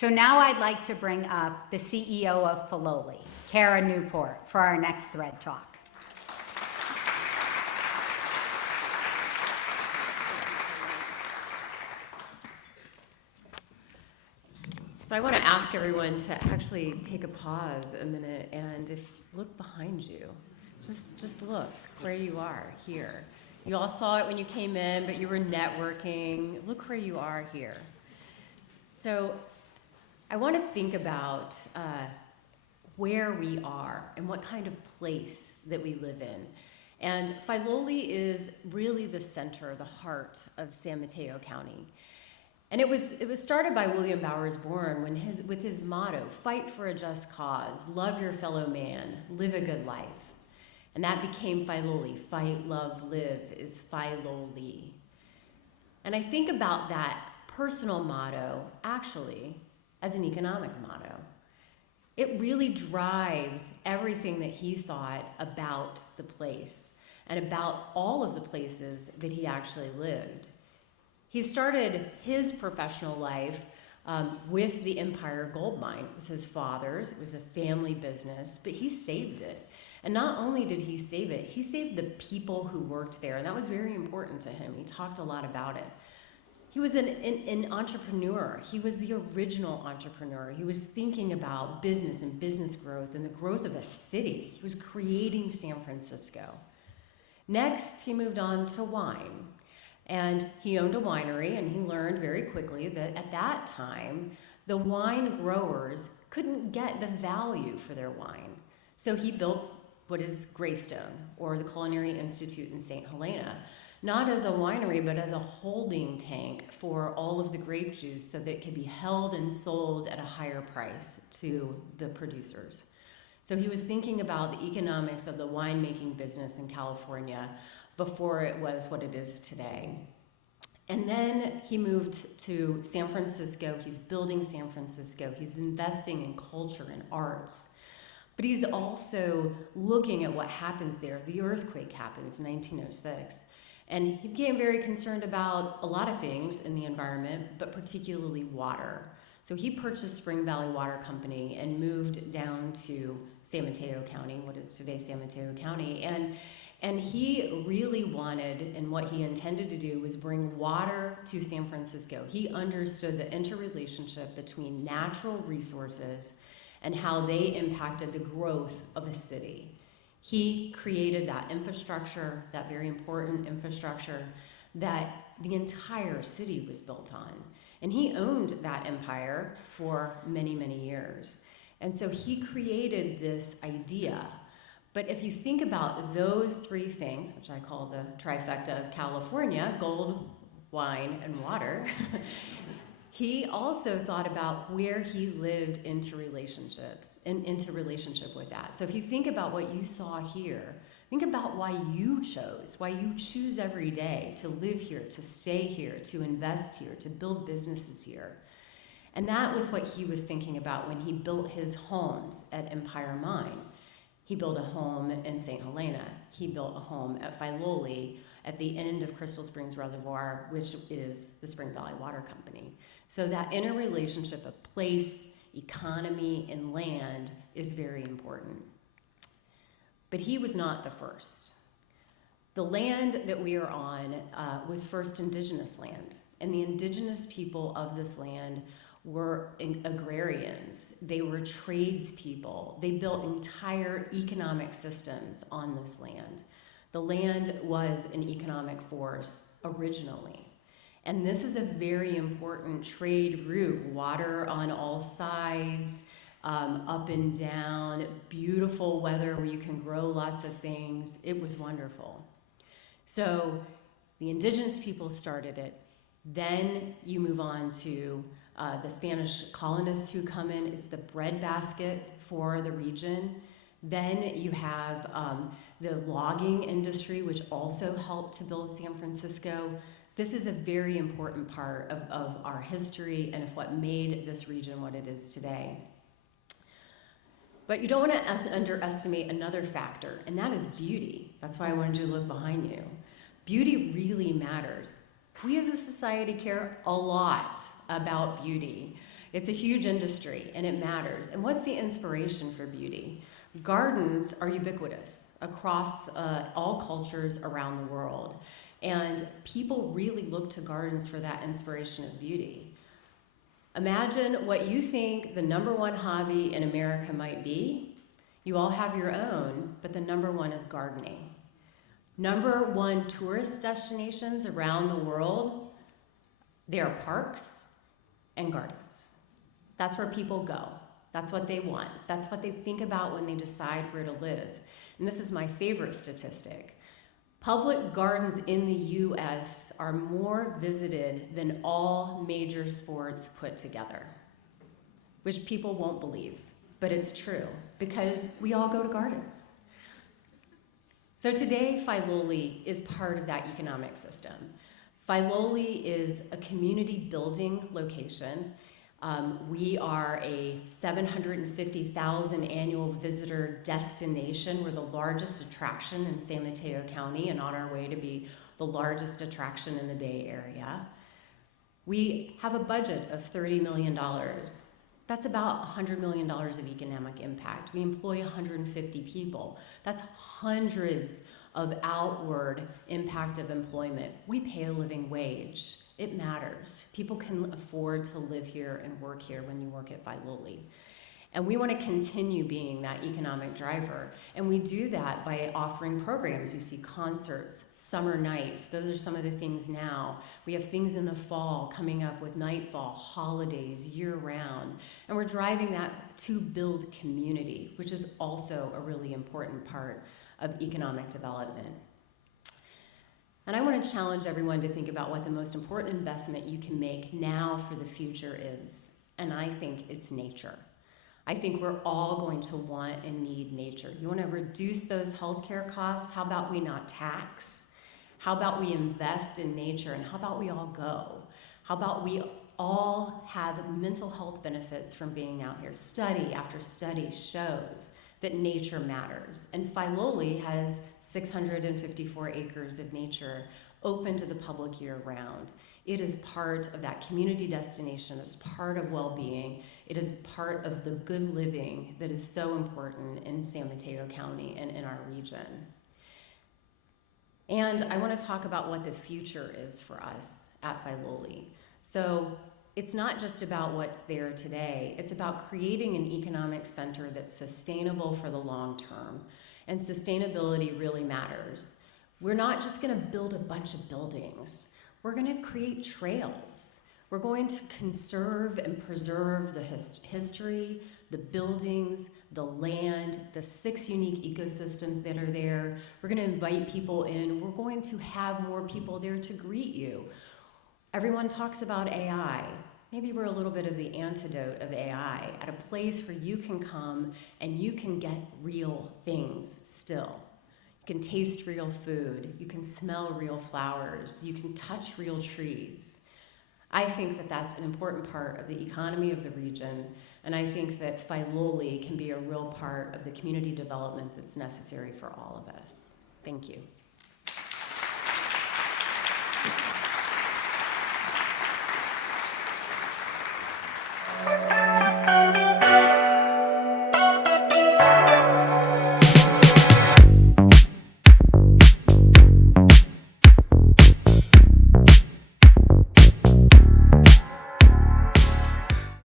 So now I'd like to bring up the CEO of Filoli, Kara Newport, for our next THRED talk. So I want to ask everyone to actually take a pause a minute and look behind you. Just look where you are here. You all saw it when you came in, but you were networking. Look where you are here. So I want to think about where we are and what kind of place that we live in. And Filoli is really the center, the heart of San Mateo County. And it was started by William Bowers Bourne with his motto, fight for a just cause, love your fellow man, live a good life. And that became Filoli. Fight, love, live is Filoli. And I think about that personal motto actually as an economic motto. It really drives everything that he thought about the place and about all of the places that he actually lived. He started his professional life with the Empire Gold Mine. It was his father's, it was a family business, but he saved it. And not only did he save it, he saved the people who worked there, and that was very important to him. He talked a lot about it. He was an entrepreneur. He was the original entrepreneur. He was thinking about business and business growth and the growth of a city. He was creating San Francisco. Next, he moved on to wine. And he owned a winery, and he learned very quickly that at that time, the wine growers couldn't get the value for their wine. So he built what is Greystone, or the Culinary Institute in St. Helena, not as a winery, but as a holding tank for all of the grape juice so that it could be held and sold at a higher price to the producers. So he was thinking about the economics of the winemaking business in California before it was what it is today. And then he moved to San Francisco. He's building San Francisco. He's investing in culture and arts. But he's also looking at what happens there. The earthquake happens in 1906. And he became very concerned about a lot of things in the environment, but particularly water. So he purchased Spring Valley Water Company and moved down to San Mateo County, what is today San Mateo County. And he really wanted, and what he intended to do, was bring water to San Francisco. He understood the interrelationship between natural resources and how they impacted the growth of a city. He created that infrastructure, that very important infrastructure that the entire city was built on. And he owned that empire for many, many years. And so he created this idea. But if you think about those three things, which I call the trifecta of California, gold, wine, and water, he also thought about where he lived into relationships and into relationship with that. So if you think about what you saw here, think about why you choose every day to live here, to stay here, to invest here, to build businesses here. And that was what he was thinking about when he built his homes at Empire Mine. He built a home in St. Helena. He built a home at Filoli at the end of Crystal Springs Reservoir, which is the Spring Valley Water Company. So that interrelationship of place, economy, and land is very important. But he was not the first. The land that we are on was first indigenous land, and the indigenous people of this land were agrarians. They were tradespeople. They built entire economic systems on this land. The land was an economic force originally. And this is a very important trade route. Water on all sides, up and down, beautiful weather where you can grow lots of things. It was wonderful. So the indigenous people started it. Then you move on to the Spanish colonists who come in. It's the breadbasket for the region. Then you have the logging industry, which also helped to build San Francisco. This is a very important part of our history and of what made this region what it is today. But you don't want to underestimate another factor, and that is beauty. That's why I wanted you to look behind you. Beauty really matters. We as a society care a lot about beauty. It's a huge industry, and it matters. And what's the inspiration for beauty? Gardens are ubiquitous across all cultures around the world. And people really look to gardens for that inspiration of beauty. Imagine what you think the #1 hobby in America might be. You all have your own, but the #1 is gardening. #1 tourist destinations around the world, they are parks and gardens. That's where people go. That's what they want. That's what they think about when they decide where to live. And this is my favorite statistic. Public gardens in the US are more visited than all major sports put together, which people won't believe, but it's true because we all go to gardens. So today, Filoli is part of that economic system. Filoli is a community building location. We are a 750,000 annual visitor destination. We're the largest attraction in San Mateo County and on our way to be the largest attraction in the Bay Area. We have a budget of $30 million. That's about $100 million of economic impact. We employ 150 people. That's hundreds of outward impact of employment. We pay a living wage. It matters. People can afford to live here and work here when you work at Filoli. And we want to continue being that economic driver. And we do that by offering programs. You see concerts, summer nights. Those are some of the things now. We have things in the fall coming up with Nightfall, holidays, year-round. And we're driving that to build community, which is also a really important part of economic development. And I want to challenge everyone to think about what the most important investment you can make now for the future is. And I think it's nature. I think we're all going to want and need nature. You want to reduce those healthcare costs? How about we not tax? How about we invest in nature? And how about we all go? How about we all have mental health benefits from being out here? Study after study shows that nature matters. And Filoli has 654 acres of nature open to the public year-round. It is part of that community destination. It's part of well-being. It is part of the good living that is so important in San Mateo County and in our region. And I want to talk about what the future is for us at Filoli. So it's not just about what's there today. It's about creating an economic center that's sustainable for the long term. And sustainability really matters. We're not just going to build a bunch of buildings. We're going to create trails. We're going to conserve and preserve the history, the buildings, the land, the 6 unique ecosystems that are there. We're going to invite people in. We're going to have more people there to greet you. Everyone talks about AI. Maybe we're a little bit of the antidote of AI, at a place where you can come and you can get real things still. You can taste real food. You can smell real flowers. You can touch real trees. I think that that's an important part of the economy of the region, and I think that Filoli can be a real part of the community development that's necessary for all of us. Thank you.